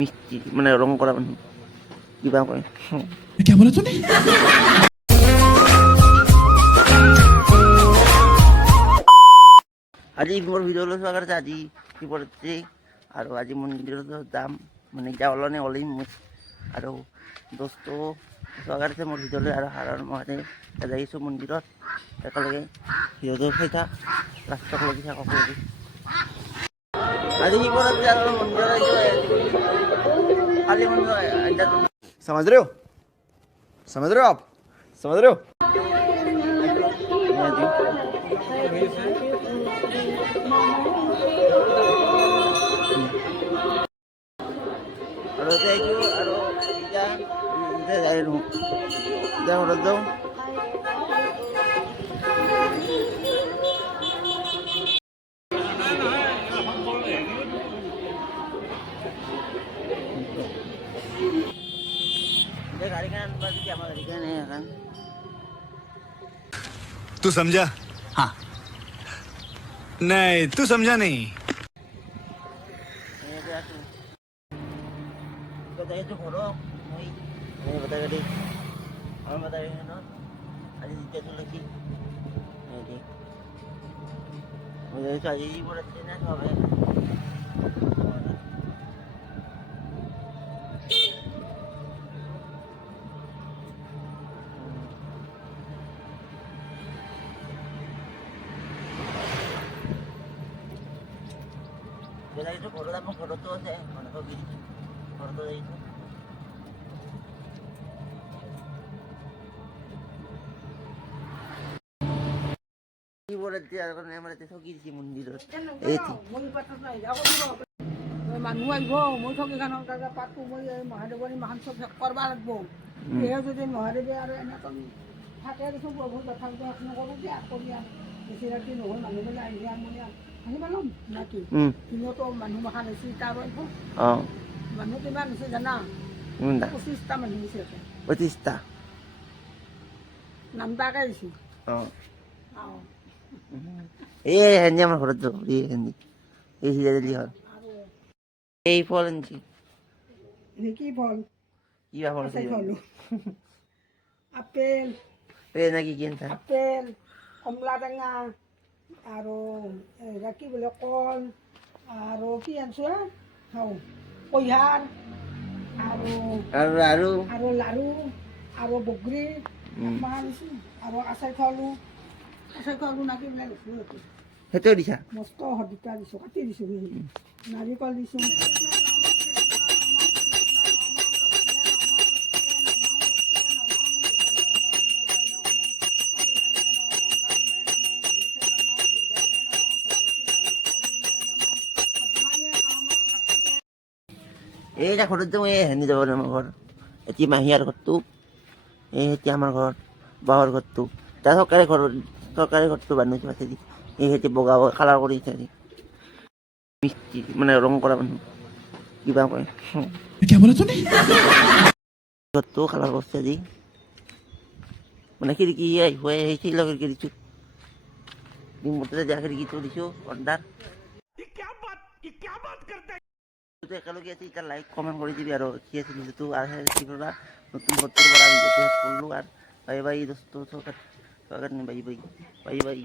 মিষ্টি মানে ৰং কৰা মানুহ কিবা কয় क्या बोला तूने আজি মোৰ ভিডিঅ'লৈ চোৱা কাৰণে আজি কি কৰিছে আৰু আজি মন্দিৰত যাম মানে যাবলৈ ওলাইম মই আৰু দোস্ত চোৱা কাৰণে মোৰ ভিডিঅ'লৈ আৰু হাৰৰ মহাতে যাইছোঁ মন্দিৰত একেলগে ভিডিঅ'টো চাই থাক লাষ্টক লাগি থাক সকলোকে আজি কি কৰিছে আৰু মন্দিৰত কালি মন্দিৰত समझ रहे हो आप समझ रहे हो আৰু এতিয়া আৰু এতিয়া যাই ৰুম এতিয়া ঘৰত যাওঁ এতিয়া গাড়ীখন আনবা যদি আমাৰ গাড়ীখন এখন तू समझा हाँ नहीं तू समझा नहीं itu korok, ini betul tadi, orang betul ini no, ada tiga tu lagi, ini, mudah itu aja ibu dah sini tu apa? Jadi itu korok apa korok tu saya, mana kau gini, korok tu itu. মানুহ আহিব মই ঠগীখানৰ কাৰণে পাতো মই মহাদেৱৰ মাহান চব শেষ কৰিব লাগিব সেয়ে যদি মহাদেৱে আৰু এনেকৈ থাকে দেখোন প্ৰভু তথাপিতো নকৰোঁ দিয়া কৰি বেছি ৰাতি নহয় মানুহবিলাক আহিলে মই আহি পালাম নাকি দিনতো মানুহ মাখান হৈছে তাৰ আহিব মানুহ কিমান হৈছে জানা 25টা মানুহ হৈছে 25টা নামটাকে হৈছে এই হেন্দি আমাৰ ঘৰত যাওঁ এই হেন্দি এই সিজা দিলি হ'ল এই ফল আনছি কি ফল কিবা ফল আছে আপেল এই নাকি কি আনছা আপেল কমলা টেঙা আৰু কি বোলে কল আৰু কি আনছো কইহাৰ আৰু আৰু লাৰু আৰু বগৰী আনিছোঁ আৰু আচাৰ খোৱালোঁ নাকি বোলে লৈছোঁ সেইটোও দিছা মস্ত হদিকা দিছোঁ কাটি দিছোঁ নাৰিকল দিছোঁ এইটা ঘৰত যাওঁ এই হেন্দি যাব আমাৰ ঘৰ এতিয়া মাহীয়াৰ ঘৰটো এই এতিয়া আমাৰ ঘৰত বাহৰ ঘৰটো তাৰ চৰকাৰী ঘৰটো বান্ধি পাছে দি এই সেতি বগা কালাৰ কৰি মিষ্টি মানে ৰং কৰা মানুহ কিবা কয় क्या बोला तूने ঘৰটো কালাৰ কৰিছে দি মানে খিৰিকী হৈ আহিছে খিৰিকী দিছোঁ ডিমতে দিয়া খিৰিকীটো দিছোঁ অৰ্ডাৰ একেলগে আছে এতিয়া লাইক কমেণ্ট কৰি দিবি আৰু কি আছিল ভিডিঅ'টো আৰু নতুন বস্তুৰ পৰা ভিডিঅ'টো শেষ কৰিলোঁ আৰু বাই বাই দোস্ত বাই বাই